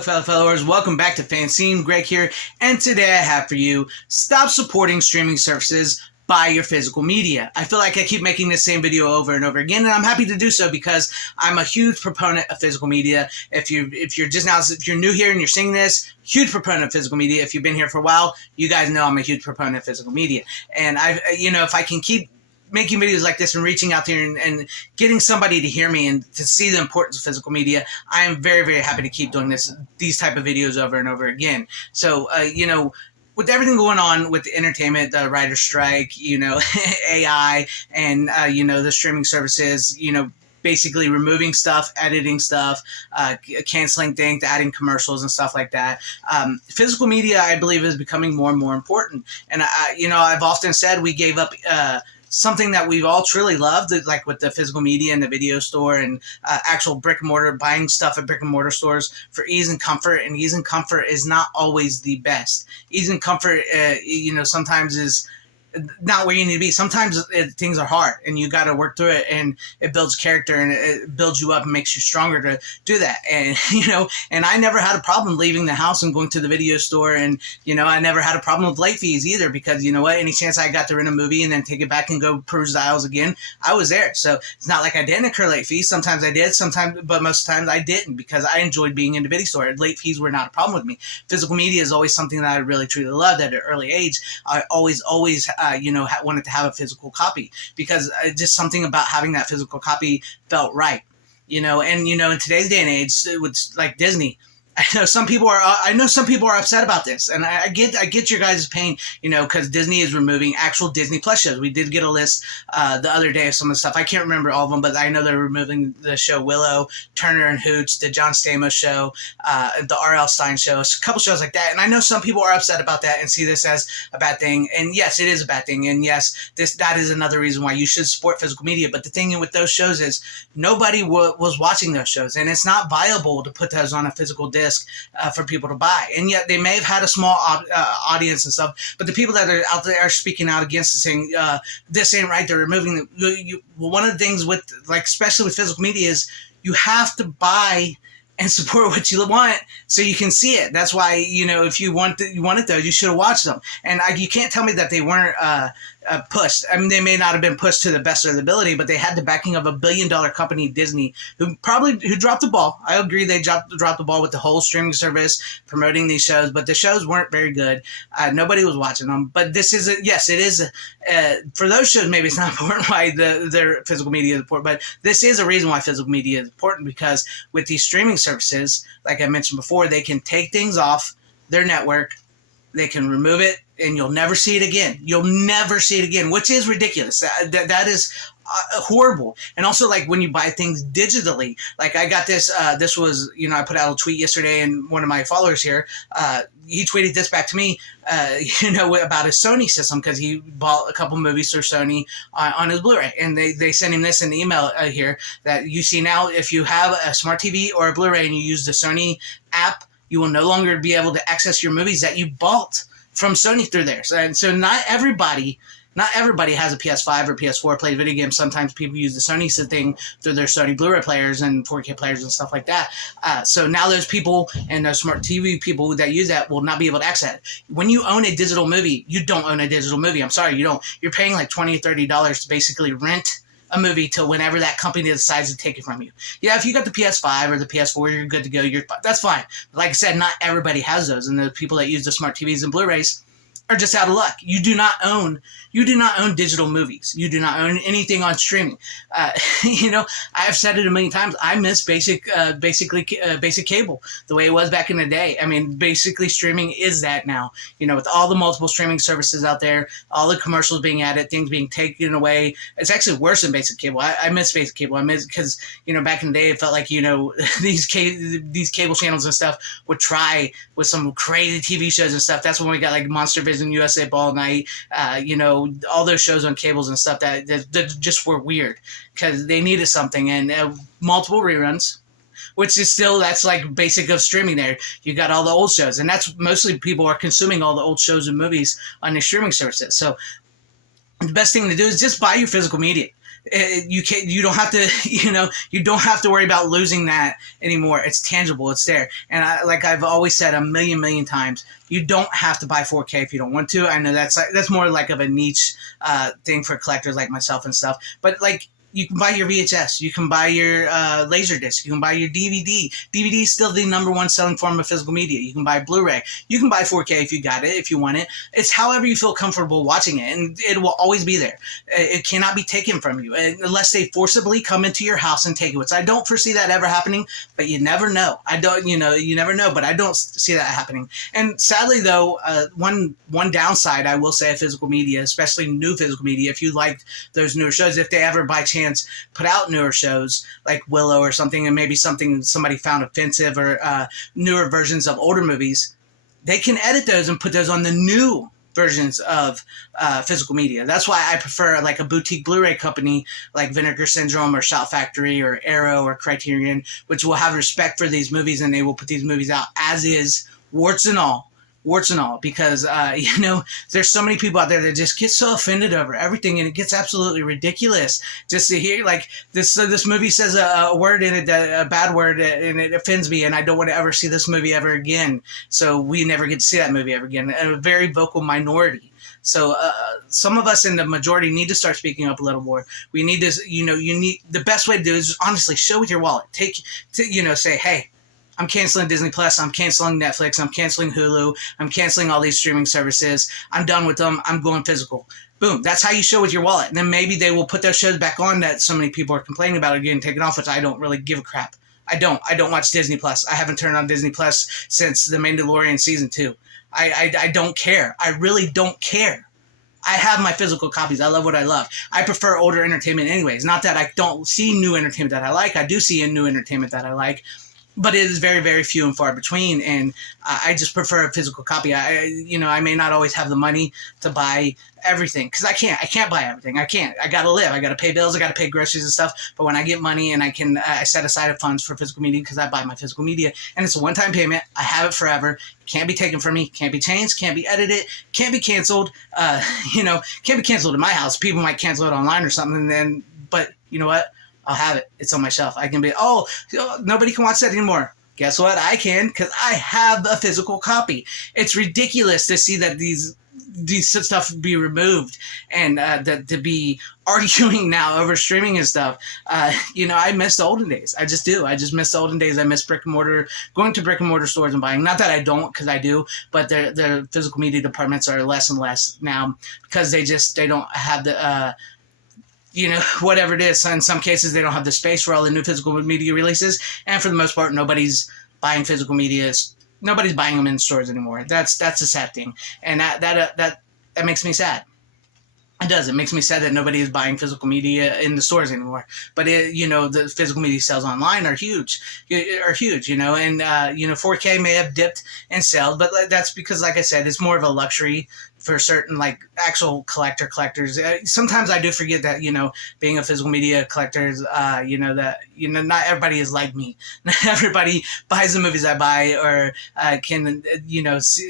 Hello, fellow followers. Welcome back to FanZcene. Greg here, and today I have for you: stop supporting streaming services. Buy your physical media. I feel like I keep making this same video over and over again, and I'm happy to do so because I'm a huge proponent of physical media. If you're new here and you're seeing this, huge proponent of physical media. If you've been here for a while, you guys know I'm a huge proponent of physical media. And if I can keep making videos like this and reaching out there and getting somebody to hear me and to see the importance of physical media, I am very, very happy to keep doing these type of videos over and over again. So, with everything going on with the entertainment, the writer's strike, AI, and, the streaming services, basically removing stuff, editing stuff, canceling things, adding commercials and stuff like that. Physical media, I believe, is becoming more and more important. And, I've often said we gave up something that we've all truly loved, like with the physical media and the video store and actual brick and mortar, buying stuff at brick and mortar stores for ease and comfort. And ease and comfort is not always the best. Ease and comfort, sometimes is not where you need to be. Sometimes things are hard and you got to work through it, and it builds character and it builds you up and makes you stronger to do that. And, and I never had a problem leaving the house and going to the video store. And, I never had a problem with late fees either, because any chance I got to rent a movie and then take it back and go peruse the aisles again, I was there. So it's not like I didn't incur late fees. Sometimes I did, but most times I didn't, because I enjoyed being in the video store. Late fees were not a problem with me. Physical media is always something that I really truly loved at an early age. I always wanted to have a physical copy, because just something about having that physical copy felt right, in today's day and age, with like Disney, I know some people are upset about this, and I get your guys' pain, because Disney is removing actual Disney Plus shows. We did get a list the other day of some of the stuff. I can't remember all of them, but I know they're removing the show Willow, Turner and Hooch, the John Stamos show, the R.L. Stine show, a couple shows like that. And I know some people are upset about that and see this as a bad thing. And yes, it is a bad thing. And yes, that is another reason why you should support physical media. But the thing with those shows is nobody was watching those shows, and it's not viable to put those on a physical disc for people to buy. And yet they may have had a small audience and stuff, but the people that are out there are speaking out against it, saying this ain't right, they're removing them. Well, one of the things with, like, especially with physical media, is you have to buy and support what you want so you can see it. That's why, if you want it though, you should have watched them. And you can't tell me that they weren't pushed. I mean, they may not have been pushed to the best of their ability, but they had the backing of a billion-dollar company, Disney, who dropped the ball. I agree, they dropped the ball with the whole streaming service promoting these shows, but the shows weren't very good. Nobody was watching them. But this is it is for those shows. Maybe it's not important why their physical media is important, but this is a reason why physical media is important, because with these streaming services, like I mentioned before, they can take things off their network. They can remove it, and you'll never see it again. You'll never see it again, which is ridiculous. That is horrible. And also, like, when you buy things digitally, like I got this, this was, I put out a tweet yesterday, and one of my followers here, he tweeted this back to me, about his Sony system, because he bought a couple movies through Sony on his Blu-ray. And they sent him this in the email here, that you see now, if you have a smart TV or a Blu-ray and you use the Sony app, you will no longer be able to access your movies that you bought from Sony through there. And so not everybody has a PS5 or PS4, plays video games. Sometimes people use the Sony thing through their Sony Blu-ray players and 4K players and stuff like that. So now those people and those smart TV people that use that will not be able to access it. When you own a digital movie, you don't own a digital movie. I'm sorry, you don't. You're paying like $20 or $30 to basically rent a movie till whenever that company decides to take it from you. Yeah, if you got the PS5 or the PS4, you're good to go. That's fine. But like I said, not everybody has those, and the people that use the smart TVs and Blu-rays are just out of luck. You do not own digital movies. You do not own anything on streaming. I've said it a million times. I miss basic cable the way it was back in the day. I mean, basically streaming is that now. With all the multiple streaming services out there, all the commercials being added, things being taken away. It's actually worse than basic cable. I miss basic cable. I miss, because back in the day, it felt like these cable channels and stuff would try with some crazy TV shows and stuff. That's when we got like Monster Vision, USA Ball Night, all those shows on cables and stuff that just were weird, because they needed something, and multiple reruns, which is that's like basic of streaming there. You got all the old shows, and that's mostly people are consuming all the old shows and movies on the streaming services. So the best thing to do is just buy your physical media. You don't have to, you don't have to worry about losing that anymore. It's tangible. It's there. And like I've always said a million times, you don't have to buy 4K if you don't want to. I know that's more like of a niche thing for collectors like myself and stuff. But like, you can buy your VHS, you can buy your Laserdisc, you can buy your DVD. DVD is still the #1 selling form of physical media. You can buy Blu-ray, you can buy 4K if you got it, if you want it. It's however you feel comfortable watching it, and it will always be there. It cannot be taken from you unless they forcibly come into your house and take it. Which I don't foresee that ever happening, but you never know. You never know, but I don't see that happening. And sadly, though, one downside I will say of physical media, especially new physical media, if you like those newer shows, if they ever by chance put out newer shows like Willow or something, and maybe somebody found offensive, or newer versions of older movies, they can edit those and put those on the new versions of physical media. That's why I prefer like a boutique Blu-ray company like Vinegar Syndrome or Shout Factory or Arrow or Criterion, which will have respect for these movies, and they will put these movies out as is, warts and all, because there's so many people out there that just get so offended over everything, and it gets absolutely ridiculous just to hear like this movie says a word in it, a bad word, and it offends me, and I don't want to ever see this movie ever again. So we never get to see that movie ever again. A very vocal minority. So some of us in the majority need to start speaking up a little more. We need this, you need, the best way to do it is honestly show with your wallet. Say, hey, I'm canceling Disney Plus, I'm canceling Netflix, I'm canceling Hulu, I'm canceling all these streaming services. I'm done with them. I'm going physical. Boom. That's how you show with your wallet. And then maybe they will put those shows back on that so many people are complaining about are getting taken off, which I don't really give a crap. I don't watch Disney Plus. I haven't turned on Disney Plus since The Mandalorian Season 2. I don't care. I really don't care. I have my physical copies. I love what I love. I prefer older entertainment anyways. Not that I don't see new entertainment that I like. I do see a new entertainment that I like. But it is very, very few and far between, and I just prefer a physical copy. I may not always have the money to buy everything, because I can't buy everything. I can't. I gotta live. I gotta pay bills. I gotta pay groceries and stuff. But when I get money and I set aside funds for physical media, because I buy my physical media, and it's a one-time payment. I have it forever. Can't be taken from me. Can't be changed. Can't be edited. Can't be canceled. Can't be canceled in my house. People might cancel it online or something. But you know what? I'll have it. It's on my shelf. I can be, nobody can watch that anymore. Guess what? I can, because I have a physical copy. It's ridiculous to see that these stuff be removed, and that to be arguing now over streaming and stuff. I miss the olden days. I just do. I just miss the olden days. I miss going to brick and mortar stores and buying. Not that I don't, because I do, but their physical media departments are less and less now, because they don't have the whatever it is. So in some cases, they don't have the space for all the new physical media releases. And for the most part, nobody's buying physical media. Nobody's buying them in stores anymore. That's a sad thing. And that makes me sad. It does. It makes me sad that nobody is buying physical media in the stores anymore. But the physical media sales online are huge. And 4K may have dipped in sales, but that's because, like I said, it's more of a luxury for certain like actual collectors. Sometimes I do forget that being a physical media collector, not everybody is like me. Not everybody buys the movies I buy, or can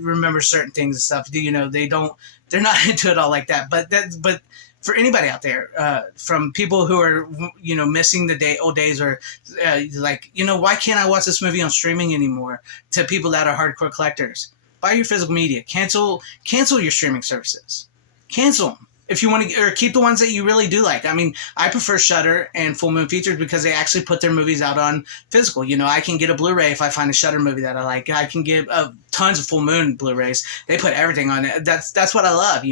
remember certain things and stuff. They're not into it all like that. But for anybody out there, from people who are missing the old days, or why can't I watch this movie on streaming anymore, to people that are hardcore collectors, buy your physical media. Cancel your streaming services. Cancel them if you want to, or keep the ones that you really do like. I mean, I prefer Shudder and Full Moon Features because they actually put their movies out on physical. I can get a Blu-ray if I find a Shudder movie that I like. I can get tons of Full Moon Blu-rays. They put everything on it. That's what I love,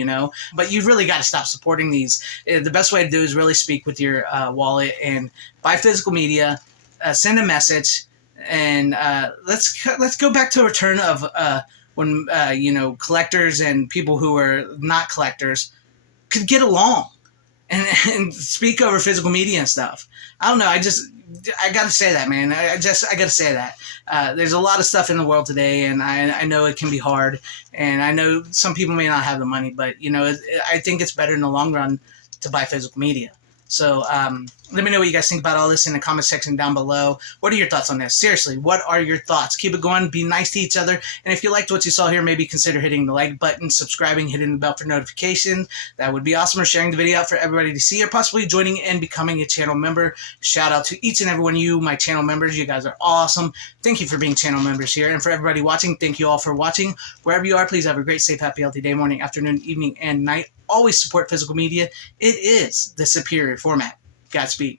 But you've really got to stop supporting these. The best way to do is really speak with your wallet and buy physical media. Send a message, and let's go back to a return of when collectors and people who are not collectors could get along and speak over physical media and stuff. I don't know. I gotta say that, man. I gotta say that. There's a lot of stuff in the world today, and I know it can be hard, and I know some people may not have the money, but I think it's better in the long run to buy physical media. So let me know what you guys think about all this in the comment section down below. What are your thoughts on this? Seriously, what are your thoughts? Keep it going. Be nice to each other. And if you liked what you saw here, maybe consider hitting the like button, subscribing, hitting the bell for notifications. That would be awesome. Or sharing the video out for everybody to see, or possibly joining and becoming a channel member. Shout out to each and every one of you, my channel members. You guys are awesome. Thank you for being channel members here. And for everybody watching, thank you all for watching. Wherever you are, please have a great, safe, happy, healthy day, morning, afternoon, evening, and night. Always support physical media. It is the superior format. Godspeed.